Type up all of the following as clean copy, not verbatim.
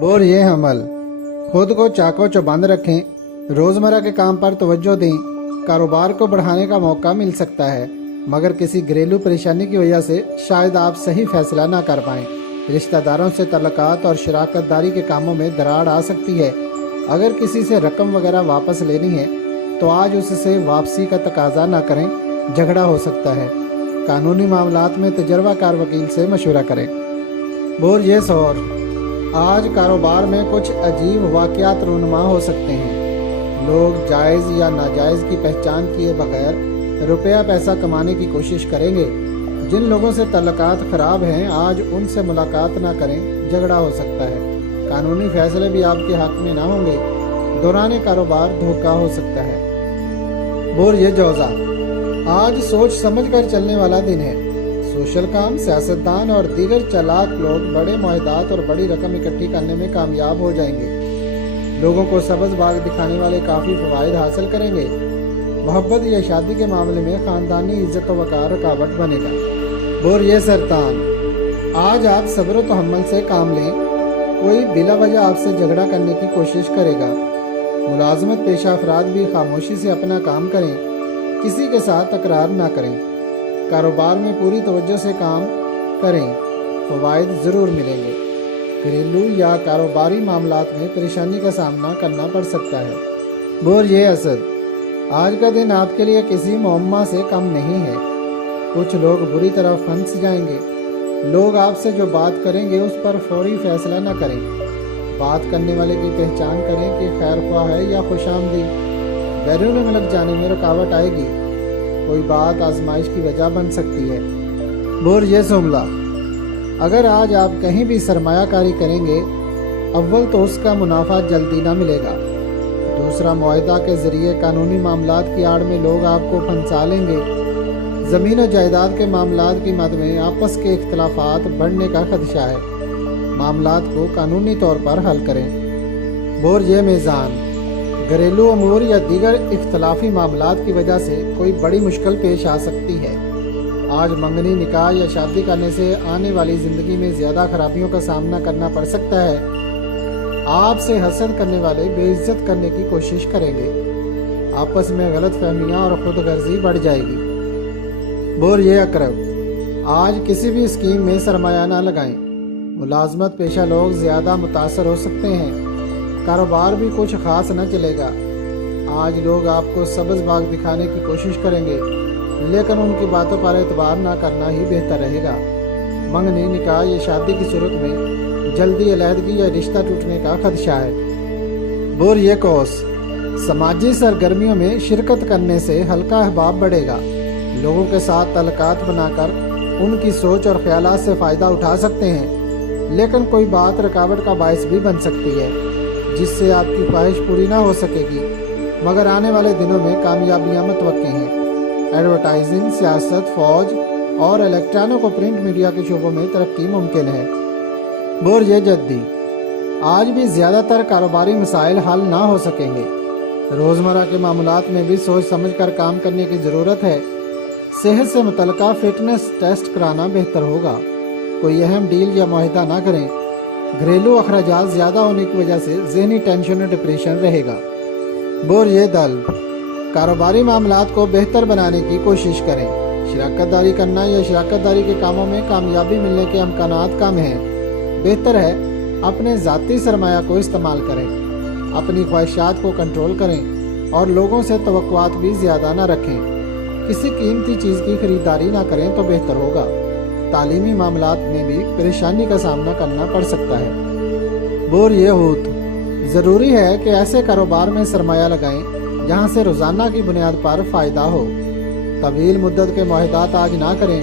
Bore ये हमल खुद को चाको चौबंद रखें, रोज़मर्रा के काम पर तवज्जो दें। कारोबार को बढ़ाने का मौका मिल सकता है, मगर किसी घरेलू परेशानी की वजह से शायद आप सही फैसला ना कर पाएं। रिश्तेदारों से तल्लुकात और शराकत दारी के कामों में दरार आ सकती है। अगर किसी से रकम वगैरह वापस लेनी है तो आज उससे वापसी का तकाजा ना करें, झगड़ा हो सकता है। कानूनी मामलात में तजर्बाकार वकील से मशवरा करें। बोर ये सौर आज कारोबार में कुछ अजीब वाक़यात रूनुमा हो सकते हैं। लोग जायज़ या नाजायज़ की पहचान किए बगैर रुपया पैसा कमाने की कोशिश करेंगे। जिन लोगों से तल्लुकात ख़राब हैं आज उनसे मुलाकात ना करें, झगड़ा हो सकता है। कानूनी फैसले भी आपके हक में ना होंगे, दौरान कारोबार धोखा हो सकता है। बोर ये जौज़ा आज सोच समझ कर चलने वाला दिन है। सोशल काम, सियासतदान और दीगर चालाक लोग बड़े मुआहदात और बड़ी रकम इकट्ठी करने में कामयाब हो जाएंगे। लोगों को सबज बाग दिखाने वाले काफ़ी फ़वाइद हासिल करेंगे। मोहब्बत या शादी के मामले में ख़ानदानी इज्जत व वक़ार रुकावट बनेगा। बोर ये सरतान आज आप सब्र व तहम्मुल से काम लें। कोई बिला वजह आपसे झगड़ा करने की कोशिश करेगा। मुलाजमत पेशा अफराद भी खामोशी से अपना काम करें, किसी के साथ तकरार ना करें। कारोबार में पूरी तवज्जो से काम करें, फ़वाइद ज़रूर मिलेंगे। घरेलू या कारोबारी मामलात में परेशानी का सामना करना पड़ सकता है। बोर ये असद आज का दिन आपके लिए किसी मुअम्मा से कम नहीं है। कुछ लोग बुरी तरह फंस जाएंगे। लोग आपसे जो बात करेंगे उस पर फौरी फैसला न करें। बात करने वाले की पहचान करें कि खैर ख्वाह है या खुशामदीद। बैरून मुल्क जाने में रुकावट आएगी। कोई बात आजमाइश की वजह बन सकती है। बोर ये जुमला अगर आज आप कहीं भी सरमायाकारी करेंगे, अव्वल तो उसका मुनाफा जल्दी ना मिलेगा। दूसरा, मुआहदा के ज़रिए कानूनी मामलात की आड़ में लोग आपको फंसा लेंगे। ज़मीन और जायदाद के मामलात की मद में आपस के इख्तलाफात बढ़ने का खदशा है। मामलात को कानूनी तौर पर हल करें। बोर ये मीज़ान घरेलू अमूर या दीगर इख्तलाफी मामलात की वजह से कोई बड़ी मुश्किल पेश आ सकती है। आज मंगनी, निकाह या शादी करने से आने वाली ज़िंदगी में ज़्यादा खराबियों का सामना करना पड़ सकता है। आपसे हसद करने वाले बेइज्जत करने की कोशिश करेंगे। आपस में गलत फहमियाँ और खुदगर्जी बढ़ जाएगी। बोर ये अकरब आज किसी भी स्कीम में सरमाया ना लगाएं। मुलाजमत पेशा लोग ज़्यादा मुतासर हो सकते हैं। कारोबार भी कुछ खास न चलेगा। आज लोग आपको सबज बाग दिखाने की कोशिश करेंगे, लेकिन उनकी बातों पर एतबार ना करना ही बेहतर रहेगा। मंगनी, निकाह या शादी की सूरत में जल्दी अलहदगी या रिश्ता टूटने का खदशा है। बोर ये कोस समाजी सरगर्मियों में शिरकत करने से हल्का अहबाब बढ़ेगा। लोगों के साथ तल्लुकात बनाकर उनकी सोच और ख्यालात से फ़ायदा उठा सकते हैं, लेकिन कोई बात रुकावट का बायस भी बन सकती है, जिससे आपकी ख्वाहिश पूरी ना हो सकेगी। मगर आने वाले दिनों में कामयाबियाँ मुतवक्की हैं। एडवर्टाइजिंग, सियासत, फ़ौज और इलेक्ट्रॉनिक और प्रिंट मीडिया के शोबों में तरक्की मुमकिन है। बोर ये जद्दी आज भी ज़्यादातर कारोबारी मसाइल हल ना हो सकेंगे। रोज़मर्रा के मामलात में भी सोच समझ कर काम करने की ज़रूरत है। सेहत से मुतल्लिका फ़िटनेस टेस्ट कराना बेहतर होगा। कोई अहम डील या मुआहदा ना करें। घरेलू अखराजात ज़्यादा होने की वजह से ज़हनी टेंशन और डिप्रेशन रहेगा। बोर ये दल कारोबारी मामलात को बेहतर बनाने की कोशिश करें। शराकत दारी करना या शराकत दारी के कामों में कामयाबी मिलने के इम्कानात कम हैं। बेहतर है अपने ज़ाती सरमाया को इस्तेमाल करें। अपनी ख्वाहिशात को कंट्रोल करें और लोगों से तवक्कुआत भी ज़्यादा ना रखें। किसी कीमती चीज़ की खरीदारी ना करें तो बेहतर होगा। तालीमी मामलात में भी परेशानी का सामना करना पड़ सकता है। बोर ये होत ज़रूरी है कि ऐसे कारोबार में सरमाया लगाएं जहां से रोज़ाना की बुनियाद पर फ़ायदा हो। तवील मुद्दत के मुआहदात आज ना करें।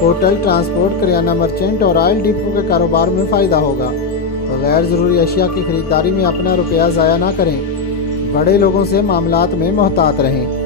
होटल, ट्रांसपोर्ट, करियाना मर्चेंट और ऑयल डिपो के कारोबार में फ़ायदा होगा। गैर ज़रूरी अशिया की खरीदारी में अपना रुपया ज़ाया ना करें। बड़े लोगों से मामलात में मोहतात रहें।